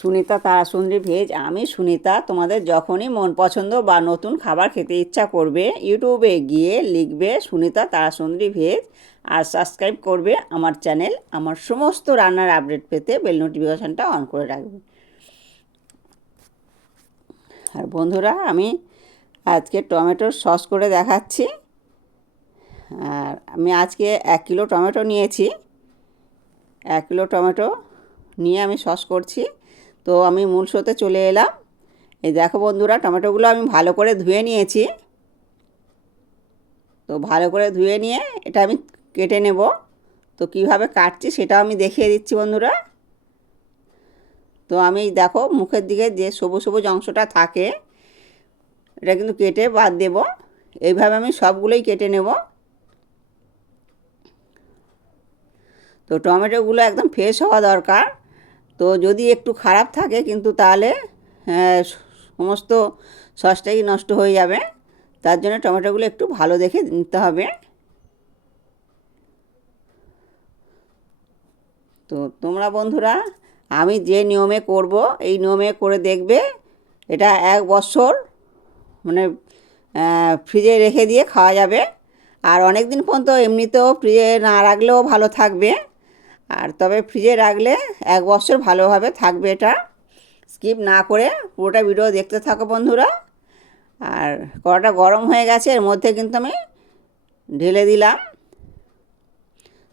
Sunita Tarasundari veg, আমি সুনিতা, তোমাদের যখনই মন পছন্দ বা নতুন খাবার খেতে ইচ্ছা করবে ইউটিউবে গিয়ে লিখবে সুনিতা তারাসুন্দরী ভেজ আর সাবস্ক্রাইব করবে আমার চ্যানেল আমার সমস্ত রান্নার আপডেট পেতে বেল নোটিফিকেশানটা অন করে রাখবে। আর বন্ধুরা, আমি আজকে টমেটোর সস করে দেখাচ্ছি। আর আমি আজকে এক কিলো টমেটো নিয়েছি। এক কিলো টমেটো নিয়ে আমি সস করছি। তো আমি মূল শোতে চলে এলাম। এই দেখো বন্ধুরা, টমেটোগুলো আমি ভালো করে ধুয়ে নিয়েছি। তো ভালো করে ধুয়ে নিয়ে এটা আমি কেটে নেব। তো কীভাবে কাটছি সেটাও আমি দেখিয়ে দিচ্ছি বন্ধুরা। তো আমি দেখো মুখের দিকে যে সবুজ সবুজ অংশটা থাকে, এটা কিন্তু কেটে বাদ দেব। এইভাবে আমি সবগুলোই কেটে নেব। তো টমেটোগুলো একদম ফ্রেশ হওয়া দরকার। তো যদি একটু খারাপ থাকে, কিন্তু তাহলে সমস্ত সসটাই নষ্ট হয়ে যাবে। তার জন্য টমেটোগুলো একটু ভালো দেখে নিতে হবে। তো তোমরা বন্ধুরা, আমি যে নিয়মে করব, এই নিয়মে করে দেখবে, এটা এক বছর মানে ফ্রিজে রেখে দিয়ে খাওয়া যাবে। আর অনেক দিন পর্যন্ত এমনিতেও ফ্রিজে না রাখলেও ভালো থাকবে। আর তবে ফ্রিজে রাখলে এক বছর ভালোভাবে থাকবে এটা। স্কিপ না করে পুরোটা ভিডিও দেখতে থাকো বন্ধুরা। আর কড়াটা গরম হয়ে গেছে, এর মধ্যে কিন্তু আমি ঢেলে দিলাম।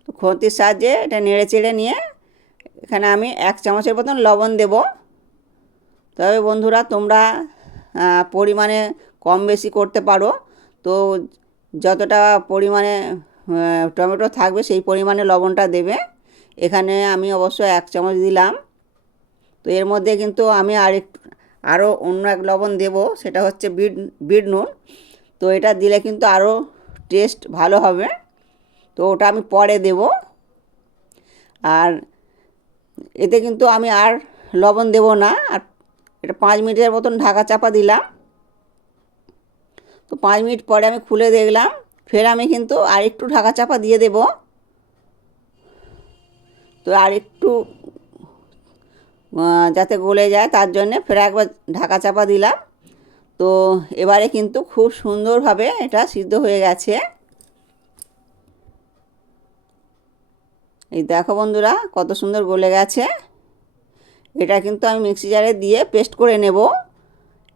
তো খন্তির সাহায্যে এটা নেড়ে চেড়ে নিয়ে এখানে আমি এক চামচের মতন লবণ দেব। তবে বন্ধুরা, তোমরা পরিমাণে কম বেশি করতে পারো। তো যতটা পরিমাণে টমেটো থাকবে সেই পরিমাণে লবণটা দেবে। এখানে আমি অবশ্য এক চামচ দিলাম। তো এর মধ্যে কিন্তু আমি আর একটু আরও অন্য এক লবণ দেব, সেটা হচ্ছে বিট বিট নুন। তো এটা দিলে কিন্তু আরও টেস্ট ভালো হবে। তো ওটা আমি পরে দেব। আর এতে কিন্তু আমি আর লবণ দেব না। আর এটা পাঁচ মিনিটের মতন ঢাকা চাপা দিলাম। তো পাঁচ মিনিট পরে আমি খুলে দেখলাম। ফের আমি কিন্তু আর একটু ঢাকা চাপা দিয়ে দেবো। তো আর একটু যাতে গলে যায় তার জন্যে ফের একবার ঢাকা চাপা দিলাম। তো এবারে কিন্তু খুব সুন্দরভাবে এটা সিদ্ধ হয়ে গেছে। এই দেখো বন্ধুরা, কত সুন্দর গলে গেছে। এটা কিন্তু আমি মিক্সি জারে দিয়ে পেস্ট করে নেব।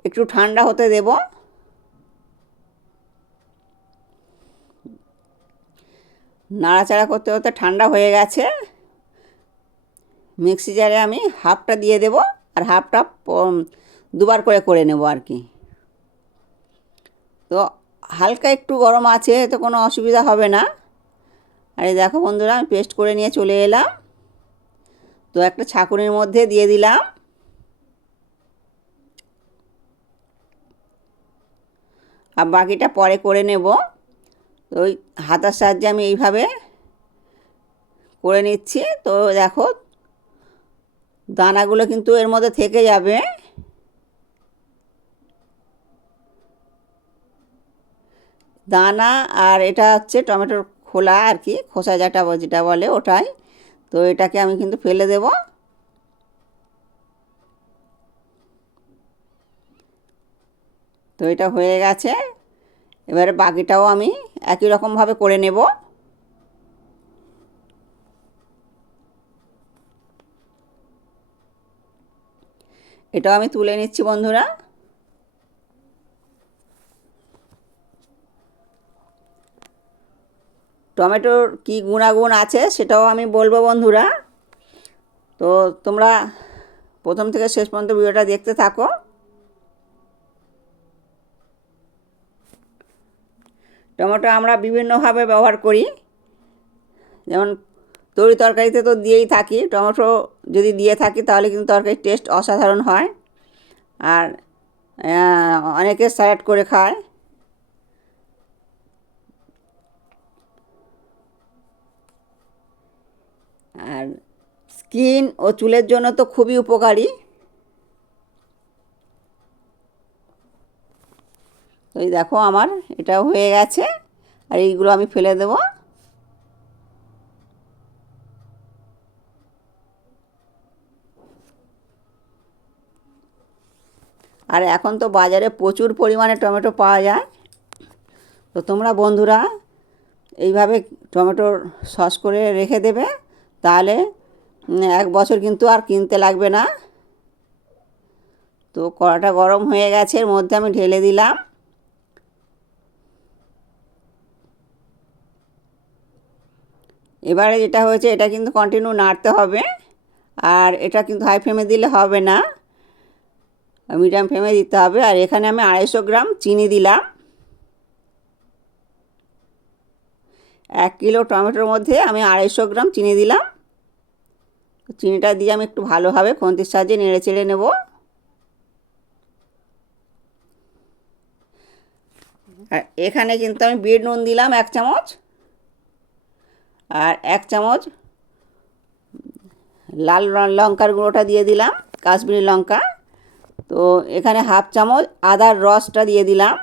একটু ঠান্ডা হতে দেব। নাড়াচাড়া করতে করতে ঠান্ডা হয়ে গেছে। মিক্সি জারে আমি হাফটা দিয়ে দেব আর হাফটা দুবার করে করে নেব আর কি। তো হালকা একটু গরম আছে, তো কোনো অসুবিধা হবে না। আর দেখো বন্ধুরা, আমি পেস্ট করে নিয়ে চলে এলাম। তো একটা ছাকুনির মধ্যে দিয়ে দিলাম। আর বাকিটা পরে করে নেব। তো ওই হাতার সাহায্যে আমি এইভাবে করে নিচ্ছি। তো দেখো দানাগুলো কিন্তু এর মধ্যে থেকে যাবে। দানা আর এটা হচ্ছে টমেটোর খোলা আর কি, খোসা যেটা যেটা বলে ওটাই। তো এটাকে আমি কিন্তু ফেলে দেব। তো এটা হয়ে গেছে। এবারে বাকিটাও আমি একই রকমভাবে করে নেব। এটাও আমি তুলে নিচ্ছি, বন্ধুরা। টমেটোর কি গুণাগুণ আছে সেটাও আমি বলব, বন্ধুরা। তো তোমরা প্রথম থেকে শেষ পর্যন্ত ভিডিওটা দেখতে থাকো। টমেটো আমরা বিভিন্নভাবে ব্যবহার করি। যেমন তরি তরকারিতে তো দিয়েই থাকি, টমেটো যদি দিয়ে থাকি তাহলে কিন্তু তরকারির টেস্ট অসাধারণ হয়। আর অনেকে স্যালাড করে খায়। আর স্কিন ও চুলের জন্য তো খুবই উপকারী। ওই দেখো আমার এটা হয়ে গেছে। আর এইগুলো আমি ফেলে দেবো। আর এখন তো বাজারে প্রচুর পরিমাণে টমেটো পাওয়া যায়। তো তোমরা বন্ধুরা, এইভাবে টমেটোর সস করে রেখে দেবে, তাহলে এক বছর কিন্তু আর কিনতে লাগবে না। তো কড়াটা গরম হয়ে গেছে, এর মধ্যে আমি ঢেলে দিলাম। এবারে যেটা হয়েছে, এটা কিন্তু কন্টিনিউ নাড়তে হবে, আর এটা কিন্তু হাই ফ্লেমে দিলে হবে না। মিডিয়াম ফ্লেমে দিতে হবে। আর এখানে আমি আড়াইশো গ্রাম চিনি দিলাম। এক কিলো টমেটোর মধ্যে আমি আড়াইশো গ্রাম চিনি দিলাম। চিনিটা দিয়ে আমি একটু ভালোভাবে খন্তির সাহায্যে নেড়ে চেড়ে নেব। আর এখানে কিন্তু আমি বিট নুন দিলাম এক চামচ। আর এক চামচ লাল লঙ্কার গুঁড়োটা দিয়ে দিলাম, কাশ্মীরি লঙ্কা। তো এখানে হাফ চামচ আদার রসটা দিয়ে দিলাম।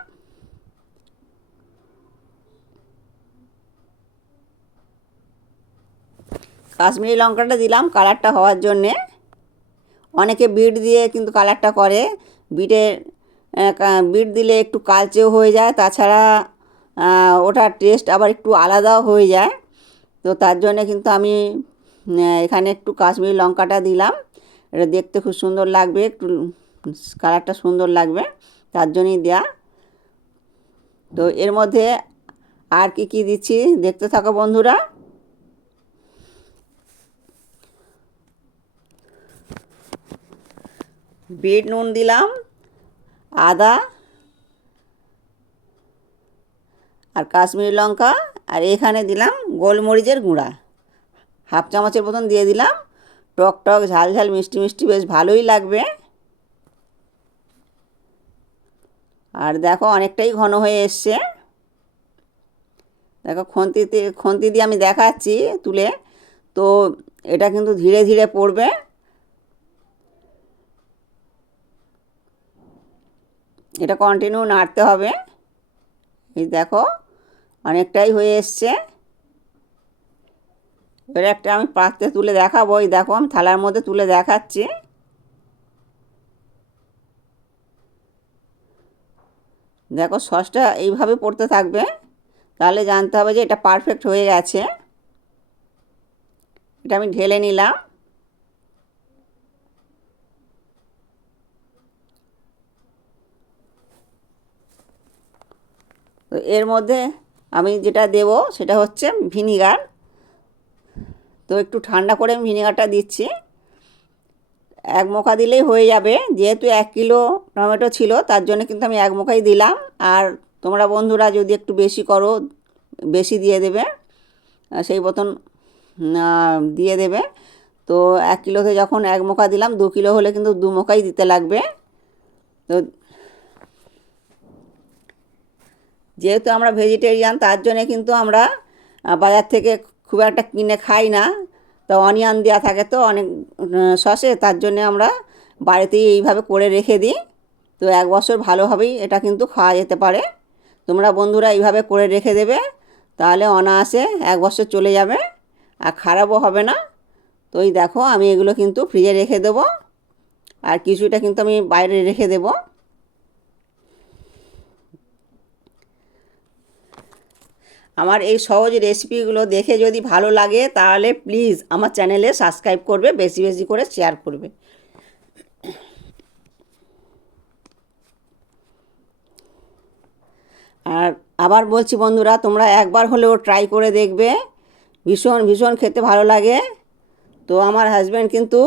কাশ্মীরি লঙ্কাটা দিলাম কালারটা হওয়ার জন্যে। অনেকে বিট দিয়ে কিন্তু কালারটা করে। বিটে বিট দিলে একটু কালচেও হয়ে যায়, তাছাড়া ওটার টেস্ট আবার একটু আলাদাও হয়ে যায়। তো তার জন্যে কিন্তু আমি এখানে একটু কাশ্মীরি লঙ্কাটা দিলাম। এটা দেখতে খুব সুন্দর লাগবে, একটু কালারটা সুন্দর লাগবে, তার জন্যই দেয়া। তো এর মধ্যে আর কি কি দিচ্ছি দেখতে থাকো বন্ধুরা। বিট নুন দিলাম, আদা আর কাশ্মীরি লঙ্কা, আর এখানে দিলাম গোলমরিচের গুঁড়া। হাফ চামচের মতন দিয়ে দিলাম। টক টক ঝাল ঝাল মিষ্টি মিষ্টি, বেশ ভালোই লাগবে। আর দেখো অনেকটাই ঘন হয়ে এসছে। দেখো খন্তিতে খন্তি দিয়ে আমি দেখাচ্ছি তুলে। তো এটা কিন্তু ধীরে ধীরে পড়বে। এটা কন্টিনিউ নাড়তে হবে। এই দেখো অনেকটাই হয়ে এসছে। এবার একটা আমি পাত্রে তুলে দেখাবো এই দেখো আমি থালার মধ্যে তুলে দেখাচ্ছি। দেখো সসটা এইভাবে পড়তে থাকবে, তাহলে জানতে হবে যে এটা পারফেক্ট হয়ে গেছে। এটা আমি ঢেলে নিলাম। তো এর মধ্যে আমি যেটা দেব সেটা হচ্ছে ভিনিগার। তো একটু ঠান্ডা করে আমি ভিনিগারটা দিচ্ছি। এক মোকা দিলেই হয়ে যাবে। যেহেতু এক কিলো টমেটো ছিল, তার জন্য কিন্তু আমি এক মোকাই দিলাম। আর তোমরা বন্ধুরা যদি একটু বেশি করো, বেশি দিয়ে দেবে সেই মতন দিয়ে দেবে। তো এক কিলোতে যখন এক মোকা দিলাম, দু কিলো হলে কিন্তু দু মোকাই দিতে লাগবে। তো যেহেতু আমরা ভেজিটেরিয়ান তার জন্যে কিন্তু আমরা বাজার থেকে খুব একটা কিনে খাই না। তো অনিয়ন দেওয়া থাকে তো অনেক সসে তার জন্যে আমরা বাড়িতেই এইভাবে করে রেখে দিই। তো এক বছর ভালোভাবেই এটা কিন্তু খাওয়া যেতে পারে। তোমরা বন্ধুরা এইভাবে করে রেখে দেবে, তাহলে অনায়াসে এক বছর চলে যাবে, আর খারাপও হবে না। তো এই দেখো, আমি এগুলো কিন্তু ফ্রিজে রেখে দেবো, আর কিছুটা কিন্তু আমি বাইরে রেখে দেবো। আমার এই সহজ রেসিপিগুলো দেখে যদি ভালো লাগে, তাহলে প্লিজ আমার চ্যানেলে সাবস্ক্রাইব করবে, বেশি বেশি করে শেয়ার করবে। আর আবার বলছি বন্ধুরা, তোমরা একবার হলেও ট্রাই করে দেখবে, ভীষণ ভীষণ খেতে ভালো লাগে। তো আমার হাজব্যান্ড কিন্তু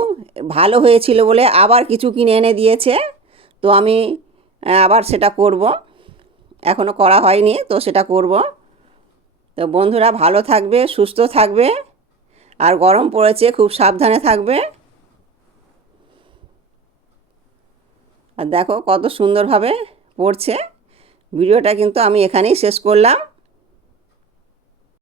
ভালো হয়েছিল বলে আবার কিছু কিনে এনে দিয়েছে, তো আমি আবার সেটা করব। এখনও করা হয়নি, তো সেটা করব। তো বন্ধুরা ভালো থাকবে, সুস্থ থাকবে। আর গরম পড়েছে, খুব সাবধানে থাকবে। আর দেখো কত সুন্দরভাবে পড়ছে। ভিডিওটা কিন্তু আমি এখানেই শেষ করলাম।